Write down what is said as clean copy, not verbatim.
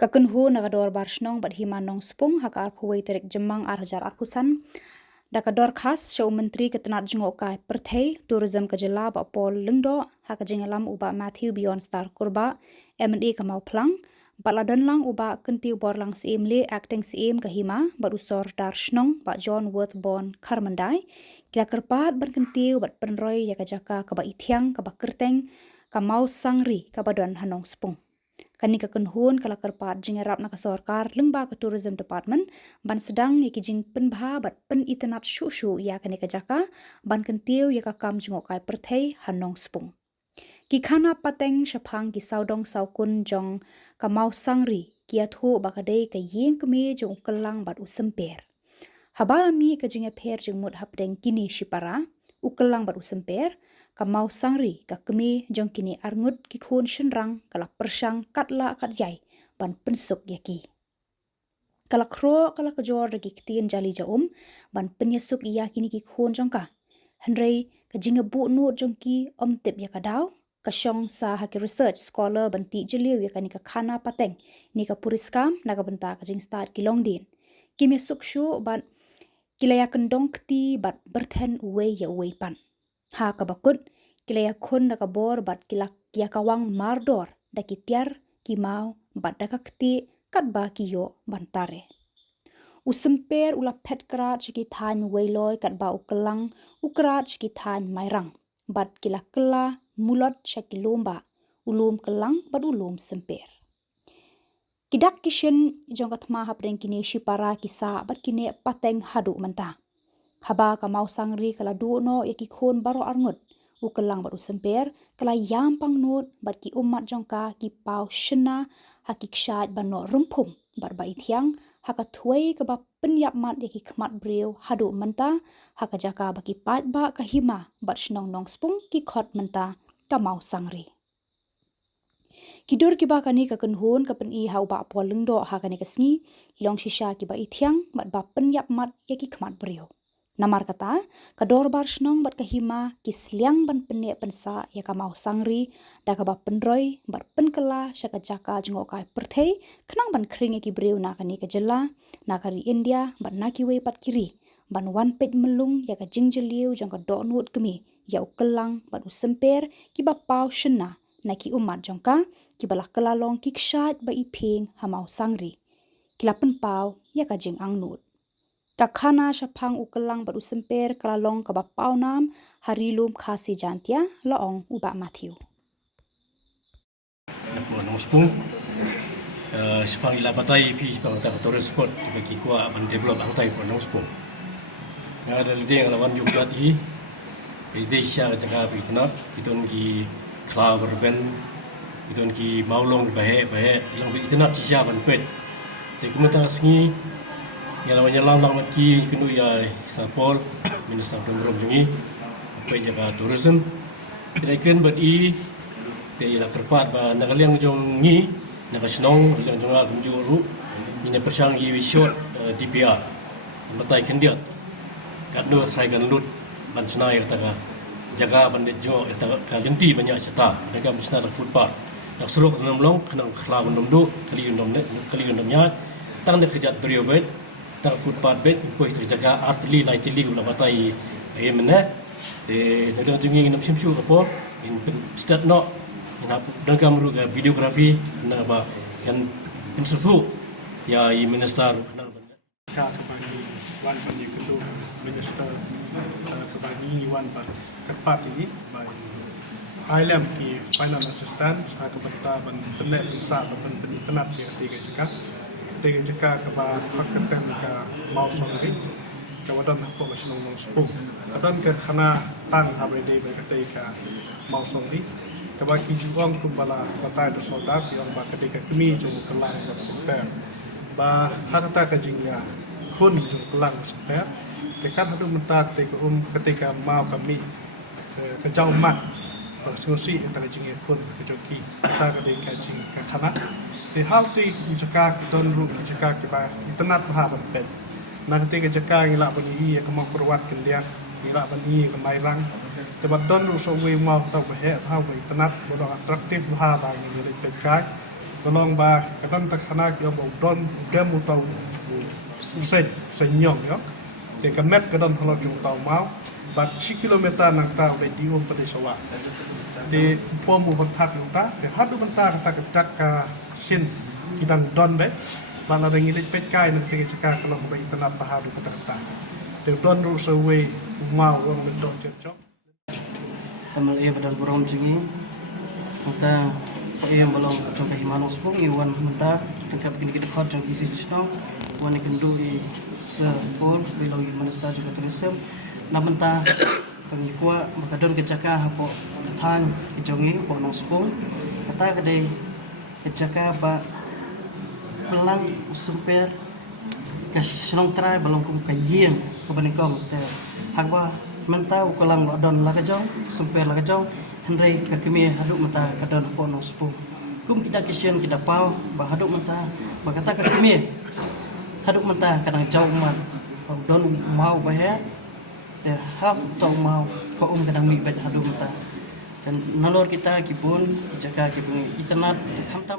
Kakenhu nagador barshnong bat himanong spung hakar phuwei terik jemang arhajar arkusan dakador khas show menteri ketenat jengokai perthei tourism kejela ba pol lengdo hakajengalam uba Matthew Beyond Star kurba M&A kamau plang baladan lang uba kentiu borlang siimle acting siim kahima barusor darshnong ba John Worth Bon Karmandai kila kerpat ban kentiu bat penroy yakajaka kaba ithiang kaba kerteng kamau sangri kabadon hanong spung kani kakenhun kala kerpat jingerap na kasorkar lengba ke tourism department ban sedang yaki jing penbha bat pen itenat shu ya kani kajaka ban kentiu yaka kam jingokai perthei hanong spung ki khana pateng shapang ki saudong saukun jong kamau sangri kia thu bakadei ka yeng keme jong kelang bat usemper habarami ka jinge pher jingmut hapdeng kini shipara ukelang bat usemper kamau sangri ka keme jong kini arngut ki khun shenrang kala persang katla kat yai ban pensuk yaki kala kro kala kajor regi kitien jali jaum ban penyesuk iya kini ki khun jong ka henrei ka jinge bu nu jong ki om tip yakadaw kasyong sa haki research scholar banti jeliu yakani ka khana pateng ni ka puriskam naga benta ka jing start ki longdin kimi sukshu ban kilaya kendong kti bat berthen uwe ya uwe pan ha kabakut kilaya khun daga bor bat kilak ya kawang mardor daki tiar kimau bat daga kti kat ba kiyo bantare usemper ula pet krat chiki than weiloy kat ba ukelang ukrat chiki than mairang bat kila kela mulot chaki lomba ulum kelang bat ulum semper kidak kishen jong katma hapren kini shipara kisa bat kine pateng hadu manta haba kamau sangri kala duno yaki khon baro arngut ukelang bat usemper kala yam pangnut bat ki umat jongka ki pau shena hakik shat bano rumpum bat ba ithiang haka thuai ka ba penyap mat yaki khmat breu hadu manta haka jaka baki pat ba kahima bat shnong nong spung ki khot manta kamau sangri kidur kiba kani ka kenhun ka pen i hau ba poleng do ha kani kasngi hilong shisha kiba ithiang bat ba penyap mat yaki khmat breu namar kata kador bar shnong bat kahima kisliang ban penne pensa ya kamau sangri da ka ba penroy bat penkela shaka jaka jingo kai perthei khnang ban khring ki breu na kani ka jela na kari India bat na ki we pat kiri ban wan pej melung ya ka jingjeliu jong ka do nut kemi ya ukelang bat usemper ki ba pau shena na ki umat jongka ki bala kala long ki kshat ba iping hamau sangri kila pen pau ya ka jing ang nut kakhana shapang ukelang bat usemper kala long ka ba pau nam harilum khasi jantia laong uba Matthew Nong spung sepang ila batai pi sepang ta torres sport bagi kuah ban develop angtai nong spung ada lideng lawan jumjat hi Indonesia jaga bitnat biton ki cloud urban biton ki maulong bahe ilang bitnat cia ban pet te kumata sngi nyalang lang ki kenu ya sapol minister domrom jungi pe jaga tourism kirakan bat i te ila kerpat ba nagaliang jong ngi nagasnong yang jonga kunjuru ina persang hi short DPR batai kendiat kadno sai kan lut ban snai ta jaga bandit jo ta ka genti banyak cita daga musna footpath nak seruk nomlong kenang khla bandom do kali undom nya tang de kejat beriau bet tang footpath bet pois jaga artli lai tili ula batai emna de daga jungi nam simsu ko in start no ina daga meruga videografi na ba kan insusu ya i minister kenang ka kebani wan pani kudu minister kebani wan pan kepat ini by Island ki final assistant sa kebata ban penek sa ban penitenat ki tiga jeka ke ba pakatan ka mau sori ka wadan ko masnong nong spung kadan ke khana tan habre dei ba katai ka mau sori ka ba ki juang kumbala batai do soda yang ba ketika kemi jung kelang ba super ba hakata ka jingya khun jung kelang super dekat hadu mentat ketika mau kami ke jauh mat bersusi antara jingir kun ke joki kita ketika jing ke khana di hal ti jaka don ru jaka kita tenat ha ban pet na ketika jaka ngila bani ya kemang perwat kendia ngila bani ke mairang tebat don ru so we mau tau bahe ha we tenat bodo atraktif ha ba ngi pet kai tolong ba kadang takhana ki ob don gam utau senyong yo ke kamet kadang kalau jung tau mau bat 10 kilometer nang ta be dium pada sawa di pomu bertak yuta ke hadu bentar kata kedak ka sin kidang don be bana ringi le pet kai nang tege saka kalau be tanap tahadu kata kata de don ru sewe mau orang mendon cecok Tamal ia badan burung jengi kita yang belum sampai himanong sepung iwan mentah tengkap kini kita kau jang isi cino wan ikendu i sepul bilau i manesta juga terisem na mentah pengikua makadon kecaka hapo katang ijongi hapo nong sepung kata kadai kecaka ba pelang usemper kasinong try belum kum kayeng kebaningkong te hagba mentah ukalang wadon lakajong semper lakajong Henry kakimi haduk mata kadon hapo nong sepung kum kita kisian kita pau ba haduk mata bakata kakimi haduk mata kadang jauh mat don mau bahaya te hak tong mau ko kadang mi bet haduk mata dan nalor kita kipun jaga kipun internet hamtam